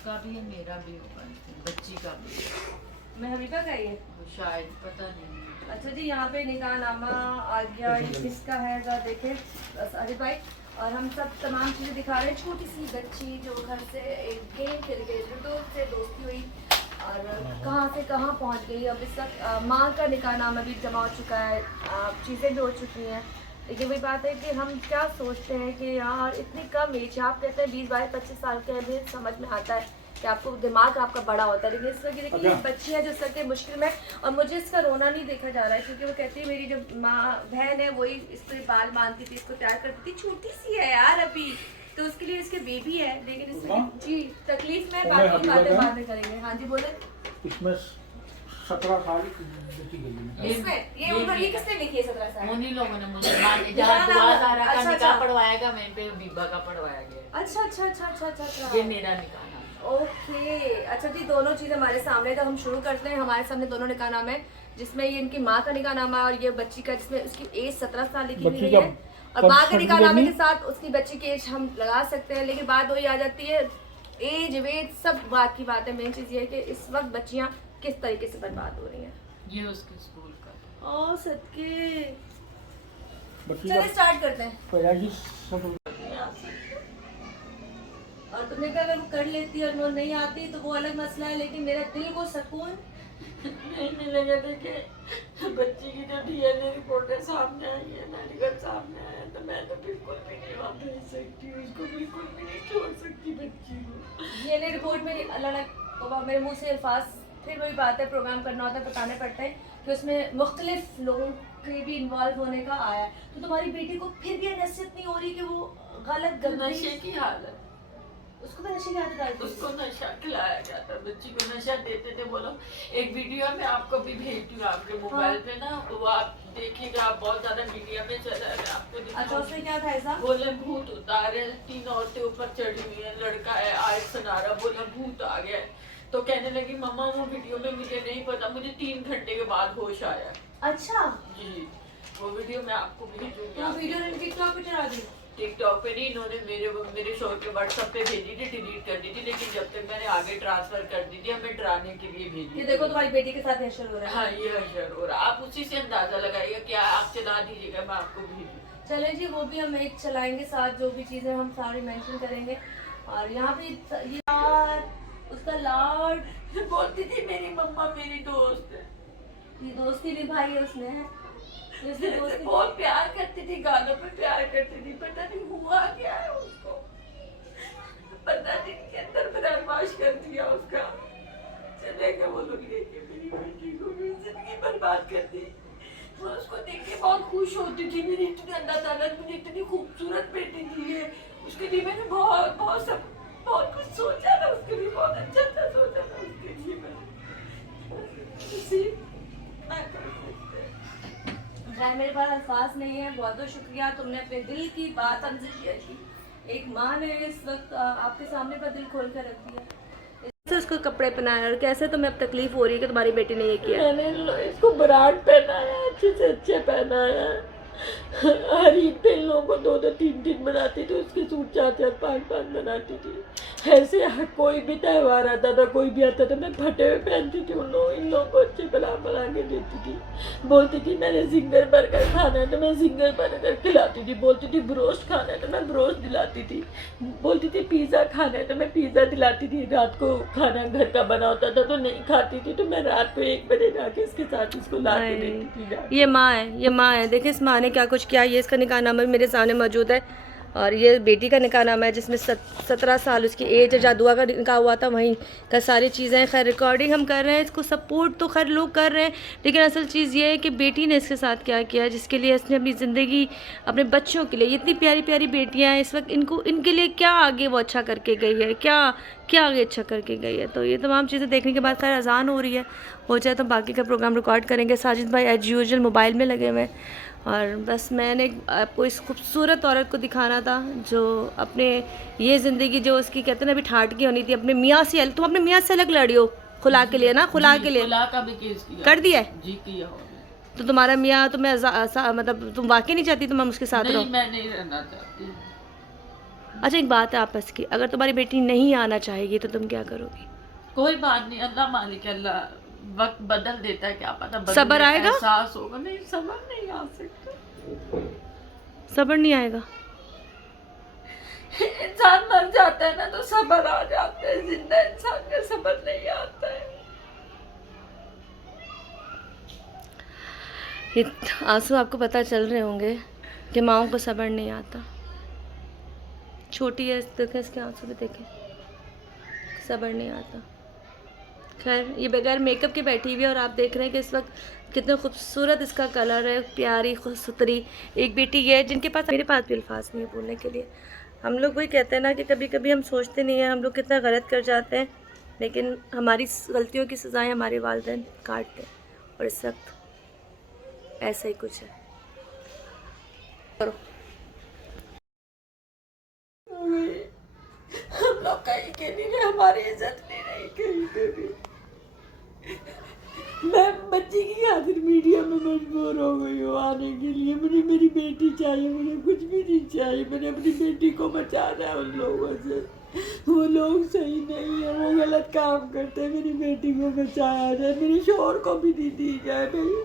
उसका भी है, मेरा भी होगा, बच्ची का भी है। मैं हबीबा का ही है शायद, पता नहीं। अच्छा जी, यहाँ पे निकाह नामा आ गया, ये किसका है जरा देखें अरिफ भाई। और हम सब तमाम चीज़ें दिखा रहे हैं। छोटी सी बच्ची जो घर से एक गेम खेल के लूडो से दोस्ती हुई और कहाँ से कहाँ पहुँच गई। अब इस वक्त माँ का निकाह नामा भी जमा हो चुका है, चीज़ें भी हो चुकी हैं। लेकिन वही बात है कि हम क्या सोचते हैं कि यार इतनी कम एज, आप कहते हैं 20-22-25 साल के भी समझ में आता है कि आपको दिमाग आपका बड़ा होता है, लेकिन इस वक्त देखिए ये बच्ची है जो इस वक्त मुश्किल में। और मुझे इसका रोना नहीं देखा जा रहा है क्योंकि वो कहती है मेरी जो माँ बहन है वही इसको बाल बांधती थी, इसको तैयार करती थी, छोटी सी है यार अभी, तो उसके लिए इसके बेबी है। लेकिन इसमें जी तकलीफ में बातें बाद में करेंगे। हाँ जी बोले। इसमें 17 साल की बच्ची गई है। इसमें ये उम्र ये किसने लिखी है 17 साल? उन्हीं लोगों ने मुझे जहाँ दुआज़ारा का निकाह पढ़वाएगा, मेरे पे बीबा का पढ़वाया गया। अच्छा अच्छा अच्छा अच्छा अच्छा अच्छा, ये मेरा निकाह नाम। ओके अच्छा जी, दोनों चीज़ हमारे सामने, तो हम शुरू करते हैं। हमारे सामने दोनों निकाह नाम है, जिसमें ये इनकी माँ का निकाह नामा और ये बच्ची का, जिसमें उसकी एज 17 साल लिखी हुई है। और माँ के निकाह नामे के साथ उसकी बच्ची की एज हम लगा सकते हैं, लेकिन बात वही आ जाती है एज वेज सब बात की बात है। मेन चीज़ ये है कि इस वक्त बच्चियाँ किस तरीके से बर्बाद हो रही हैं। ये उसके स्कूल का। ओ सदके, बच्ची चलिए स्टार्ट करते हैं। और तुमने कहा अगर वो कर लेती और वो नहीं आती तो वो अलग मसला है, लेकिन मेरा दिल को सुकून नहीं मिलेगा। देखिए बच्ची की जो डीएनए रिपोर्ट सामने आई है, मेडिकल सामने आया, तो मैं तो बिल्कुल भी नहीं वहाँ भेज सकती, उसको बिल्कुल भी नहीं छोड़ सकती बच्ची को। डीएनए रिपोर्ट मेरी अल्लाह तो मेरे मुंह से अल्फाज, फिर वही बात है, प्रोग्राम करना होता है, बताने पड़ते हैं कि उसमें मुख्तलिफ लोगों के भी इन्वॉल्व होने का आया है। तो तुम्हारी बेटी को फिर भी नसीहत नहीं हो रही कि वो गलत नशे की हालत, उसको भी नशे की आदत डाल दी। उसको नशा खिलाया जाता, बच्ची को नशा देते थे। बोलो एक वीडियो मैं आपको भी भेजती हूँ आपके मोबाइल पे ना, वो आप देखिएगा, आप बहुत ज्यादा मीडिया में चला है, मैं आपको अच्छा उसमें क्या था ऐसा? बोले भूत उतारे, 3 औरतें ऊपर चढ़ी हुई है, लड़का है आयत सुना रहा, बोला भूत आ गया। तो कहने लगी मम्मा वो वीडियो में मुझे नहीं पता, मुझे 3 घंटे के बाद होश आया। अच्छा जी वो वीडियो मैं आपको भेजूंगी। वो वीडियो टिकटॉक पे चढ़ा दी? टिकटॉक पे नहीं, इन्होंने मेरे शोर के व्हाट्सएप पे भेजी थी, डिलीट कर दी थी, लेकिन जब तक मैंने आगे ट्रांसफर कर दी थी, हमें डराने के लिए भेजी। ये देखो तुम्हारी बेटी के साथ हशर हो रहा है। हाँ ये हशर हो रहा है, आप उसी से अंदाजा लगाइएगा, क्या आप चला दीजिएगा, मैं आपको भेजूँ। चले जी, वो भी हम एक चलाएंगे साथ, जो भी चीजें हम सारी मेंशन करेंगे। और यहाँ पे ये यार उसका लाड बोलती थी मेरी मम्मा मेरी दोस्त है, ये दोस्ती निभाई है उसने, दोस्ती बहुत प्यार करती थी, गानों पे प्यार करती थी, पता नहीं हुआ क्या है उसको, 15 दिन के अंदर बदमाश कर दिया उसका। चलेगा वो लोग लेके मेरी बेटी को भी जिंदगी बर्बाद कर दी। मैं उसको देख के बहुत खुश होती थी, मेरी इतनी अल्लाह ताला ने मुझे इतनी खूबसूरत बेटी दी है, उसके लिए मैंने बहुत बहुत सब बहुत कुछ सोचा था, उसके लिए बहुत अच्छा अच्छा सोचा था उसके लिए मैंने। मेरे पास अल्फाज नहीं है, बहुत बहुत शुक्रिया, तुमने अपने दिल की बात हमसे शेयर की। एक माँ ने इस वक्त आपके सामने पर दिल खोल कर रख दिया। कैसे उसको कपड़े पहनाए और कैसे तुम्हें अब तकलीफ हो रही है कि तुम्हारी बेटी ने ये किया? मैंने इसको ब्रांड पहनाया, अच्छे से अच्छे पहनाया, हर ईद पे इन लोगों को 2-2 3-3 बनाती थी, उसके सूट 4-4 5-5 बनाती थी। ऐसे कोई भी त्यौहार आता था, कोई भी आता था, मैं फटे हुए पहनती थी, इन लोगों को अच्छे बना के देती थी। बोलती थी मैंने जिंगर बर्गर खाना है तो मैं जिंगर बर्गर खिलाती थी, बोलती थी ब्रोस्ट खाना है तो मैं ब्रोस्ट दिलाती थी, बोलती थी पिज़्ज़ा खाना है तो मैं पिज़्ज़ा दिलाती थी। रात को खाना घर का बना होता था तो नहीं खाती थी, तो मैं रात को 1 बजे जाके इसके साथ इसको ला के देती थी। ये माँ है, ये माँ है, देखिए इस माँ ने क्या कुछ किया। ये इसका निकाह नामा भी मेरे सामने मौजूद है और ये बेटी का निकाह नामा है जिसमें 17 साल उसकी एज है। जहाँ दुआ का निकाह हुआ था वहीं का सारी चीज़ें, खैर रिकॉर्डिंग हम कर रहे हैं, इसको सपोर्ट तो खैर लोग कर रहे हैं, लेकिन असल चीज़ ये है कि बेटी ने इसके साथ क्या किया, जिसके लिए इसने अपनी ज़िंदगी, अपने बच्चों के लिए, इतनी प्यारी प्यारी बेटियाँ हैं इस वक्त, इनको इनके लिए क्या आगे वो अच्छा करके गई है, क्या क्या आगे अच्छा करके गई है। तो ये तमाम चीज़ें देखने के बाद खैर अजान हो रही है, हो जाए तो बाकी का प्रोग्राम रिकॉर्ड करेंगे। साजिद भाई एज यूजुअल मोबाइल में लगे हुए हैं और बस मैंने आपको इस खूबसूरत औरत को दिखाना था जो अपने ये ज़िंदगी जो उसकी कहते हैं ना अभी ठाट की होनी थी, अपने मियाँ से, तुम अपने मियाँ से अलग लड़ी हो खुला के लिए ना, खुला के लिए खुला का भी केस किया कर दिया है जी, किया हो। तो तुम्हारा मियाँ तुम्हें मतलब तुम वाकई नहीं चाहती तुम हम उसके साथ रहो? नहीं मैं नहीं रहना चाहती, अच्छा एक बात है आपस की, अगर तुम्हारी बेटी नहीं आना चाहेगी तो तुम क्या करोगी? कोई बात नहीं, अल्लाह मालिक है, अल्लाह वक्त बदल देता है, क्या पता बदल सब्र आएगा? एहसास होगा। नहीं, सब्र नहीं आ सकता। सब्र नहीं आएगा? इंसान मर जाता है ना तो सब्र आ जाता है, जिंदा इंसान का सब्र नहीं आता है। ये आंसू आपको पता चल रहे होंगे कि माओं को सब्र नहीं आता। छोटी है, देखें इसके आंसू भी देखें, सब्र नहीं आता। खैर ये बगैर मेकअप के बैठी हुई है और आप देख रहे हैं कि इस वक्त कितना खूबसूरत इसका कलर है, प्यारी खूबसूरती। एक बेटी ये है जिनके पास, मेरे पास भी अल्फाज नहीं है बोलने के लिए। हम लोग वही कहते हैं ना कि कभी कभी हम सोचते नहीं हैं हम लोग कितना गलत कर जाते हैं, लेकिन हमारी गलतियों की सज़ाएं हमारे वालिदैन काटते हैं और इस वक्त ऐसा ही कुछ है। करो। हम लोग कहीं के नहीं रहे, हमारी इज्जत नहीं रही कहीं पे भी। मैं बच्ची की खातिर मीडिया में मजबूर हो गई हूँ आने के लिए। मुझे मेरी बेटी चाहिए, मुझे कुछ भी नहीं चाहिए। मैंने अपनी बेटी को बचाना है उन लोगों से। वो लोग सही नहीं है, वो गलत काम करते हैं। मेरी बेटी को बचाया जाए, मेरे शोहर को भी नहीं दी जाए भाई।